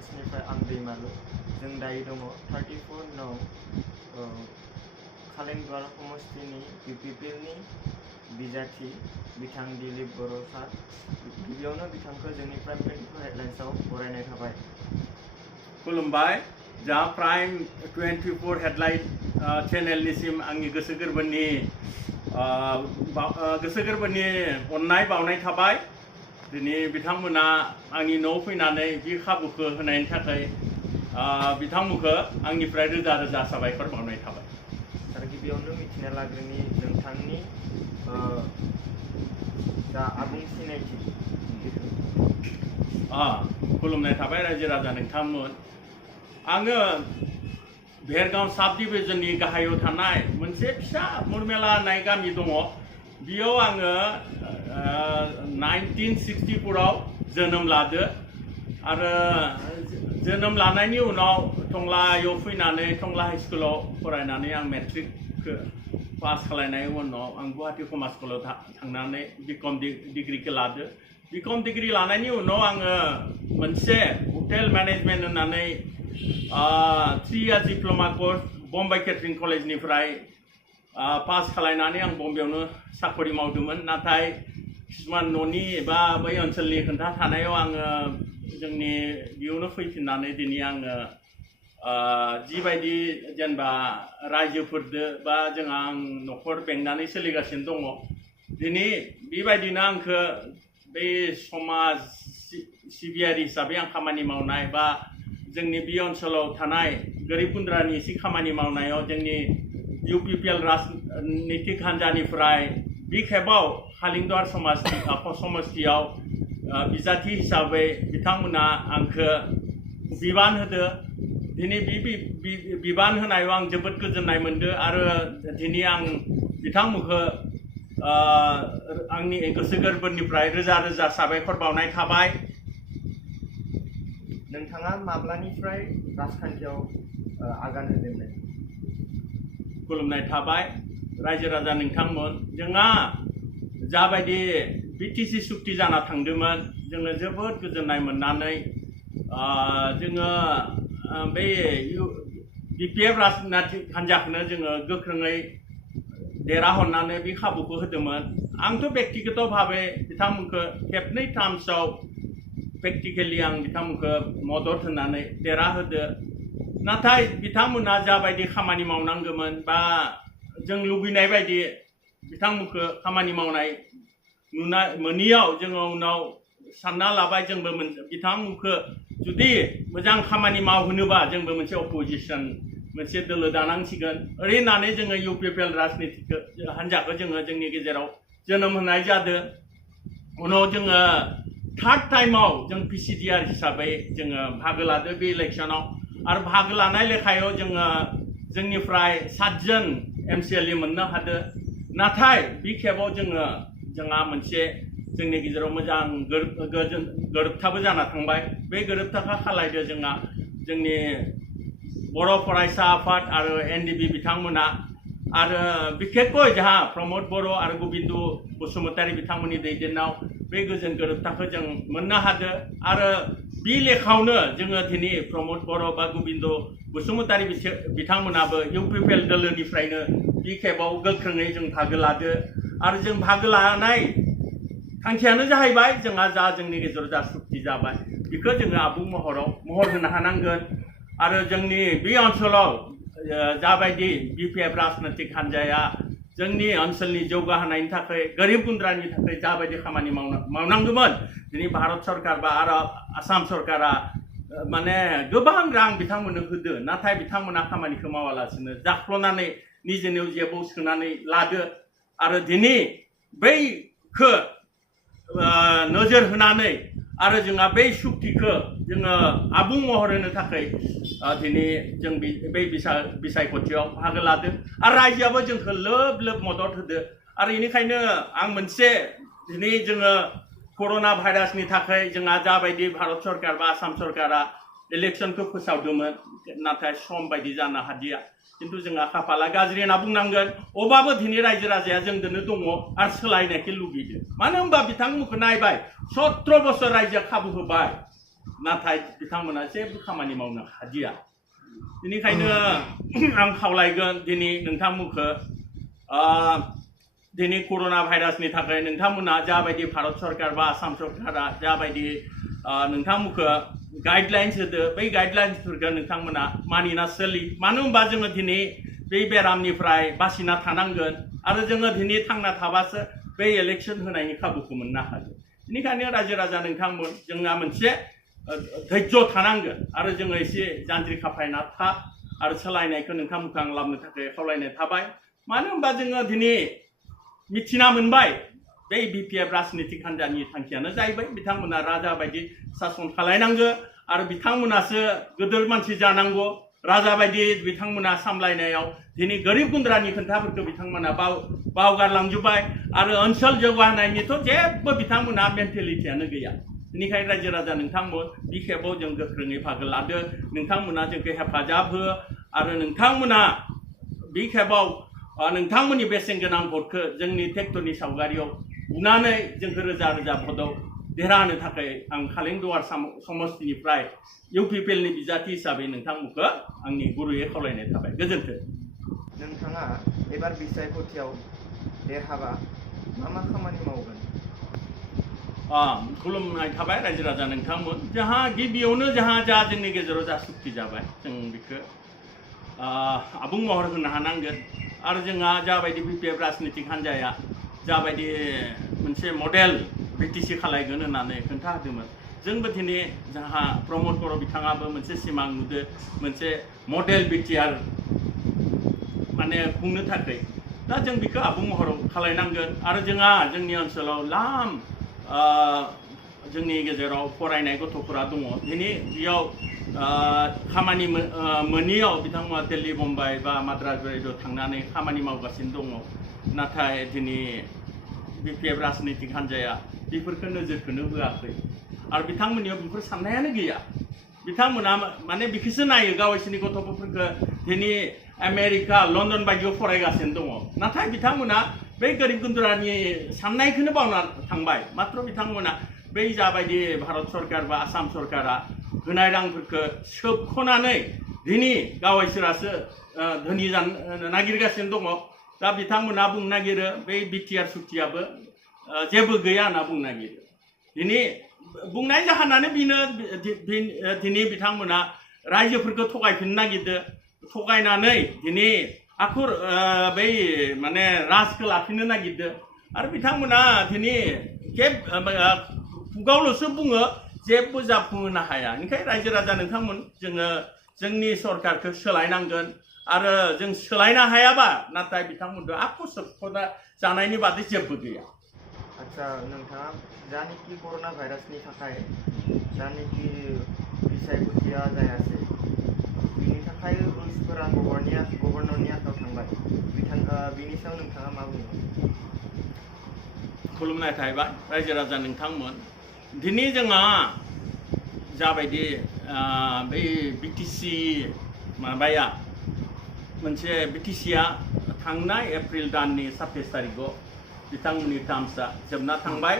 लाइन्सनिफ्राय आं दैमालु जों दायो दङ 34 नौ खालेंदुवार समस्तिनि UPPLनि बिजाथि बिथां दिलीप बर' सार गिबियावनो बिथांखौ जोंनि प्राइम 24 हेडलाइन्सआव बरायनाय थाबाय। खुलुमबाय जा प्राइम 24 हेडलाइन चेनेलनिसिम आंनि गोसो गोरबोनि अननाय बावनाय थाबाय। दिनै बिथांमोना आंनि न'आव फैनानै बे खाबुखौ होनायनि थाखाय बिथांमोनखौ आंनिफ्राय रोजा रोजा साबायखर बावनाय थाबाय। सार गिबियावनो मिथिना लाग्रोनि नोंथांनि जा आबुं सिनायथि खुलुमनाय थाबाय रायजो राजा नोंथांमोन। आङो भेरगाव साब डिभिजननि गाहायाव थानाय मोनसे फिसा मुरमेला होननाय गामि दङ। बेयाव आङो 1964 आव जोनोम लादो आरो जोनोम लानायनि उनाव टंलायाव फैनानै टंला हाइ स्कुलाव फरायनानै आं मेट्रिकखौ पास खालामनायनि उनाव आं गुवाहाटी कमार्स कलेजाव थांनानै बिकम डिग्रीखौ लादो। बिकम डिग्री लानायनि उनाव आङो मोनसे हटेल मेनेजमेन्ट होननानै 3 years diploma course Bombay catering कलेजनिफ्राय पास खालामनानै आं बम्बाइयावनो साखरि मावदोंमोन। नाथाय किसुमान न'नि एबा बै ओनसोलनि खोथा थानायाव आङो जोंनि बेयावनो फैफिननानै दिनै आङो जिबायदि जेनेबा रायजोफोरदो बा जोंहा आं न'खर बेंनानै सोलिगासिनो दङ। दिनै बेबायदिनो आंखौ बे समाज सिबियारि हिसाबै आं खामानि मावनाय बा जोंनि बे ओनसोलाव थानाय गोरिब गुन्द्रानि एसे खामानि मावनायाव जोंनि UPPL राजनितिक हान्जानिफ्राय बे खेबाव खालिंदुवार समस्तियाव बिजाथि हिसाबै बिथांमोना आंखौ बिबान होदो। दिनै बिबान होनायाव आं जोबोद गोजोननाय मोनदों आरो दिनै आं बिथांमोनखौ आंनि गोसो गोरबोनिफ्राय रोजा रोजा साबायखर बावनाय थाबाय। नोंथाङा माब्लानिफ्राय राजखान्थियाव आगान होजेननाय? खुलुमनाय थाबाय रायजो राजा नोंथांमोन। जोंहा जाबायदि BTC सुक्ति जाना थांदोंमोन जोङो जोबोद गोजोननाय मोननानै जोङो बे BPF राजनितिक हान्जाखौनो जोङो गोख्रोङै देरहाहरनानै बे खाबुखौ होदोंमोन। आंथ' बेक्तिगत भाबै बिथांमोनखौ खेबनै टार्म्सआव प्रेक्टिकेलि आं बिथांमोनखौ मदद होनानै देरहाहोदो। नाथाय बिथांमोना जाबायदि खामानि मावनांगौमोन बा जों लुबैनाय बायदि बिथांमोनखौ खामानि मावनाय मोनियाव जोङो उनाव सानना लाबाय जोंबो बिथांमोनखौ जुदि मोजां खामानि मावहोनोबा जोंबो मोनसे अपोजिसन मोनसे दोलो दानांसिगोन ओरै होननानै जोङो UPPL राजनितिक हान्जाखौ जोङो जोंनि गेजेराव जोनोम होनाय जादों। उनाव जोङो थार्ड टाइमाव जों PCDR हिसाबै जोङो बाहागो लादो बे इलेक्सनाव आरो बाहागो लानाय लेखायाव जोङो जोंनिफ्राय 7 जन MCLA मोननो हादो। नाथाय बे खेबाव जोंहा मोनसे जोंनि गेजेराव मोजां गोरोबथाबो जाना थांबाय। बे गोरोबथाखौ खालायदो जोंहा जोंनि बर' फरायसा आफाद आरो NDB बिथांमोना आरो बिखेखय जोंहा प्रमद बर' आरो गोबिन्द बसुमतारी बिथांमोननि दैदेननायाव बे गोजोन गोरोबथाखौ जों मोननो हादो। आरो बे लेखायावनो जोङो दिनै प्रमद बर' बा गोबिन्द बसुमतारी बिथांमोनाबो UPPL दोलोनिफ्रायनो बे खेबाव गोख्रोङै जों बाहागो लादो आरो जों बाहागो लानाय थांखियानो जाहैबाय जोंहा जा जोंनि गेजेराव जा सुक्ति जाबाय बेखौ जोङो आबुं महर होनो हानांगोन। आरो जोंनि बे ओनसोलाव जाबायदि BPF राजनितिक हान्जाया जोंनि ओनसोलनि जौगाहोनायनि थाखाय गोरिब गुन्द्रानि थाखाय जाबायदि खामानि मावनांगौमोन दिनै भारत सरकार बा आरो आसाम सरकारा माने गोबां रां बिथांमोननो होदो। नाथाय बिथांमोना खामानिखौ मावालासिनो जाख्ल'नानै निजेनियाव जेबाव सोनानै लादो आरो दिनै बैखौ नोजोर होनानै आरो जोंहा बै सुक्तिखौ जोङो आबुं महर होनो थाखाय दिनै जों बै बिसायख'थियाव बाहागो लादों आरो रायजोआबो जोंखौ लोब लोब मदद होदो। आरो बेनिखायनो आं मोनसे दिनै जोङो कर'ना भाइरासनि थाखाय जोंहा जाबायदि भारत सरकार बा आसाम सरकारा इलेक्सनखौ फोसावदोंमोन नाथाय सम बायदि जानो हादिया। किन्तु जोंहा खाफाला गाज्रि होनना बुंनांगोन। अबाबो दिनै रायजो राजाया जोंदोनो दङ आरो सोलायनायखौ लुबैदों। मानो होनबा बिथांमोनखौ नायबाय 17 बोसोर रायजोआ खाबु होबाय नाथाय बिथांमोना जेबो खामानि मावनो हादिया बेनिखायनो आं खावलायगोन दिनै नोंथांमोनखौ दिनै कर'ना भाइरासनि थाखाय नोंथांमोना जाबायदि भारत सरकार बा आसाम सरकारा जाबायदि नोंथांमोनखौ गाइडलाइन्स होदो बै गाइडलाइन्सफोरखौ नोंथांमोना मानिना सोलि मानो होनबा जोङो दिनै बे बेरामनिफ्राय बासिना थानांगोन आरो जोङो दिनै थांना थाबासो बे इलेक्सन होनायनि खाबुखौ मोननो हागोन बेनिखायनो रायजो राजा नोंथांमोन जोंहा मोनसे धैर्य थानांगोन आरो जोङो एसे जान्जि खाफ्रायना था आरो सोलायनायखौ नोंथांमोनखौ आं लाबोनो थाखाय खावलायनाय थाबाय मानो होनबा जोङो दिनै मिथिना मोनबाय बे BPF राजनितिक हान्जानि थांखियानो जाहैबाय बिथांमोना राजा बायदि सासन खालायनांगौ आरो बिथांमोनासो गोदोर मानसि जानांगौ राजा बायदि बिथांमोना सामलायनायाव दिनै गोरिब गुन्द्रानि खोथाफोरखौ बिथांमोना बावगारलांजोब्बाय आरो ओनसोल जौगानायनिथ' जेबो बिथांमोना मेन्टेलिटियानो गैया बेनिखायनो रायजो राजा नोंथांमोन बे खेबाव जों गोख्रोङै बाहागो लादो नोंथांमोना जोंखौ हेफाजाब हो आरो नोंथांमोना बे खेबाव नोंथांमोननि बेसेन गोनां भटखौ जोंनि ट्रेक्टरनि सावगारियाव बुनानै जोंखौ रोजा रोजा भटआव देरहानो थाखाय आं खालें-दुवार समस्तिनिफ्राय UPPLनि बिजाथि हिसाबै नोंथांमोनखौ आंनि गुरैयै खावलायनाय थाबाय गोजोन्थों नोंथाङा एबार बिसायख'थियाव देरहाबा मा खामानि मावगोन खुलुमनाय थाबाय रायजो राजा नोंथांमोन जोंहा गिबियावनो जोंहा जा जोंनि गेजेराव जा सुक्ति जाबाय जों बेखौ आबुं महर होनो हानांगोन आरो जोंहा जाबायदि BPF राजनितिक हान्जाया जाबायदि मोनसे मडेल BTC खालायगोन होननानै खोन्था होदोंमोन जोंबो दिनै जोंहा प्रमद बर' बिथाङाबो मोनसे सिमां नुदो मोनसे मडेल BTR माने खुंनो थाखाय दा जों बेखौ आबुं महराव खालायनांगोन आरो जोंहा जोंनि ओनसोलाव जोंनि गेजेराव फरायनाय गथ'फोरा दङ दिनै बेयाव खामानि मोनियाव बिथांमोना दिल्ली मुम्बाइ बा माद्रास बायदियाव थांनानै खामानि मावगासिनो दङ नाथाय दिनै BPF राजनितिक हान्जाया बेफोरखौ नोजोरखौनो होआखै आरो बिथांमोननियाव बेफोर साननायानो गैया बिथांमोना माने बेखौसो नायो गावसोरनि गथ'फोरखौ दिनै आमेरिका लण्डन बायदियाव फरायगासिनो दङ नाथाय बिथांमोना बै गोरिब गुन्द्रानि साननायखौनो बावना थांबाय मात्र बिथांमोना बै जाबायदि भारत सरकार बा आसाम सरकारा होनाय रांफोरखौ सोबख'नानै दिनै गावसोरासो धोनि जानो नागिरगासिनो दङ दा बिथांमोना बुंनो नागिरो बै BTR सुक्तियाबो जेबो गैया होनना बुंनो नागिरो दिनै बुंनाय जाहोनानो बेनो दिनै बिथांमोना रायजोफोरखौ थगायफिननो नागिरदो थगायनानै दिनै आखुर बै माने राजखौ लाफिननो नागिरदो आरो बिथांमोना दिनै खुगावल'सो बुङो जेबो जाफुंहोनो हाया ओंखायनो रायजो राजा नोंथांमोन जोङो जोंनि सरकारखौ सोलायनांगोन आरो जों सोलायनो हायाबा नाथाय बिथांमोनखौ आखु सोबख'ना जानायनि बादै जेबो गैया आच्छा नोंथाङा जानिखि कर'ना भाइरासनि थाखाय जानिखि बिसायख'थिया जायासै बिनि थाखाय रुल्सफोरा गभर्नरनि आखायाव थांबाय बिनि सायाव नोंथाङा मा बुङो खुलुमनाय थाबाय रायजो राजा नोंथांमोन दिनै जोंहा जाबायदि बै BTC माबाया मोनसे BTCआ थांनाय एप्रिल दाननि 27 तारिखआव बिथांमोननि टार्म्सआ जोबना थांबाय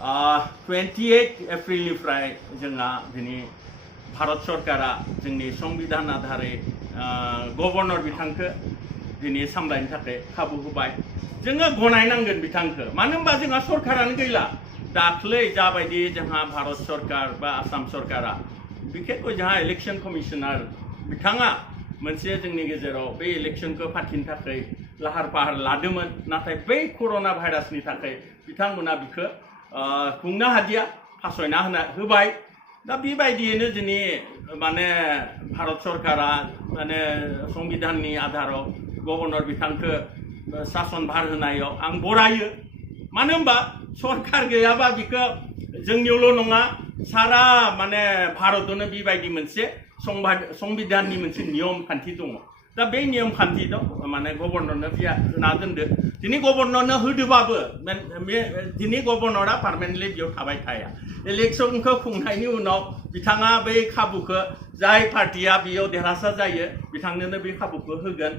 28 एप्रिलनिफ्राय जोंहा दिनै भारत सरकारा जोंनि संबिधान आधारै गभर्नर बिथांखौ दिनै सामलायनो थाखाय खाबु होबाय जोङो गनायनांगोन बिथांखौ मानो होनबा जोंहा सरकारानो गैला दाख्लै जाबायदि जोंहा भारत सरकार बा आसाम सरकारा बिखेखै जोंहा इलेक्शन कमिशनार बिथाङा मोनसे जोंनि गेजेराव बे इलेक्शनखौ फाथिनो थाखाय लाहार फाहार लादोंमोन नाथाय बै कर'ना भाइरासनि थाखाय बिथांमोना बिखौ खुंनो हादिया फासयना होबाय दा बेबायदियैनो दिनै माने भारत सरकारा माने संबिधाननि आधाराव गभर्नर बिथांखौ शासन भार होनायाव आं बरायो मानो होनबा सरकार गैयाबा बिखौ जोंनियावल' नङा सारा माने भारतआवनो बेबायदि मोनसे संबिधाननि मोनसे नियम खान्थि दङ दा बे नियम खान्थि दं माने गभर्नरनो होना दोनदो दिनै गभर्नरनो होदोबाबो दिनै गभर्नरा पार्मानेन्टलि बेयाव थाबाय थाया इलेक्शनखौ खुंनायनि उनाव बिथाङा बै खाबुखौ जाय पार्टिया बेयाव देरहासार जायो बिथांनोनो बे खाबुखौ होगोन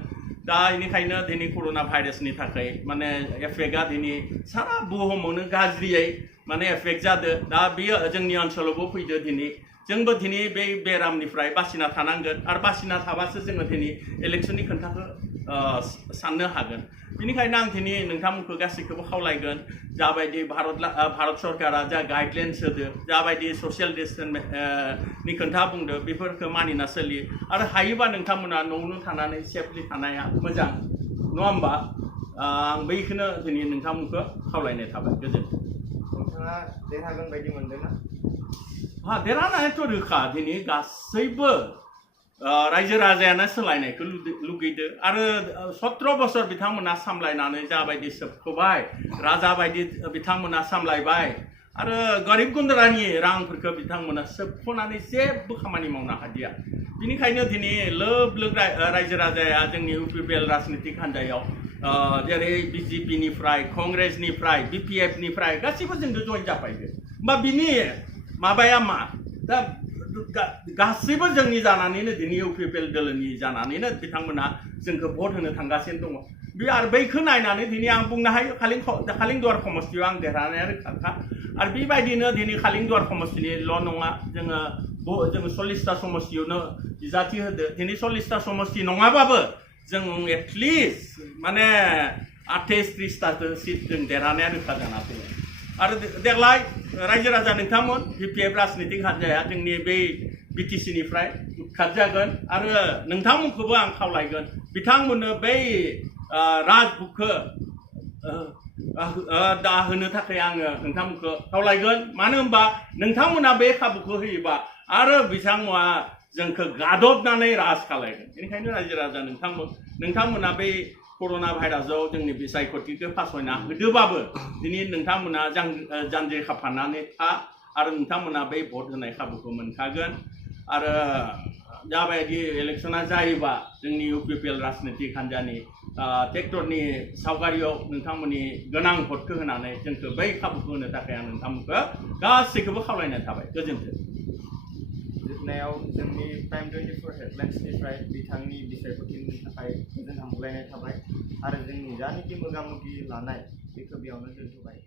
दा बेनिखायनो दिनै कर'ना भाइरासनि थाखाय माने एफेक्टआ दिनै सारा बुहुमावनो गाज्रियै माने एफेक्ट जादों दा बेयो जोंनि ओनसोलावबो फैदो दिनै जोंबो दिनै बे बेरामनिफ्राय बासिना थानांगोन आरो बासिना थाबासो जोङो दिनै इलेक्सननि खोथाखौ साननो हागोन बेनिखायनो आं दिनै नोंथांमोनखौ गासैखौबो खावलायगोन जाबायदि भारत सरकारा जा गाइडलाइन्स होदो जाबायदि ससियेल डिस्टेन्सनि खोथा बुंदो बेफोरखौ मानिना सोलियो आरो हायोबा नोंथांमोना न'आवनो थानानै सेफलि थानाया मोजां नङा होमबा आं बैखौनो दिनै नोंथांमोनखौ खावलायनाय थाबाय गोजोन्थों नोंथाङा देरहागोन बायदि मोनदोंना देरहानायाथ' रोखा दिनै गासैबो रायजो राजायानो सोलायनायखौ लुगैदो आरो 17 बोसोर बिथांमोना सामलायनानै जाबायदि सोबख'बाय राजा बायदि बिथांमोना सामलायबाय आरो गरिब गुन्द्रानि रांफोरखौ बिथांमोना सोबख'नानै जेबो खामानि मावनो हादिया बिनिखायनो दिनै लोब लोब रायजो राजाया जोंनि UPPL राजनितिक हान्जायाव जेरै BJPनिफ्राय कंग्रेसनिफ्राय BPFनिफ्राय गासैबो जोंजों जइन जाफायदो होमबा बिनि माबाया मा दा गासैबो जोंनि जानानैनो दिनै UPPL दोलोनि जानानैनो बिथांमोना जोंखौ भट होनो थांगासिनो दङ बे आरो बैखौ नायनानै दिनै आं बुंनो हायो खालिंदुवार समस्तियाव आं देरहानाया रोखाखा आरो बेबायदिनो दिनै खालिंदुवार समस्तिनिल' नङा जोङो 40टा समस्तियावनो बिजाथि होदो दिनै 40टा समस्ति नङाबाबो जों एटलिस्ट माने 28-30टासो सिट जों देरहानाया रोखा जाना फैयो आरो देग्लाय रायजो राजा नोंथांमोन BPF राजनितिक हान्जाया जोंनि बै BTCनिफ्राय उदखार जागोन आरो नोंथांमोनखौबो आं खावलायगोन बिथांमोननो बै राजबुकखौ दाहोनो थाखाय आङो नोंथांमोनखौ खावलायगोन मानो होनबा नोंथांमोना बे खाबुखौ होयोबा आरो बिथांमोना जोंखौ गादबनानै राज खालायगोन बेनिखायनो रायजो राजा नोंथांमोना बै कर'ना भाइरासाव जोंनि बिसायख'थिखौ फासयना होदोबाबो दिनै नोंथांमोना जानजि खाफ्रानानै था आरो नोंथांमोना बै भट होनाय खाबुखौ मोनखागोन आरो जाबायदि इलेक्सना जायोबा जोंनि UPPL राजनितिक हान्जानि ट्रेक्टरनि सावगारियाव नोंथांमोननि गोनां भटखौ होनानै जोंखौ बै खाबुखौ होनो थाखाय आं नोंथांमोनखौ गासैखौबो खावलायनाय थाबाय गोजोन्थों जोबनायाव जोंनि प्राइम 24 हेडलाइन्सनिफ्राय बिथांनि बिसायख'थिनि थाखाय गोजोन हामग्लायनाय थाबाय आरो जोंनि जानिखि मोगा मोगि लानाय बेखौ बेयावनो दोनथ'बाय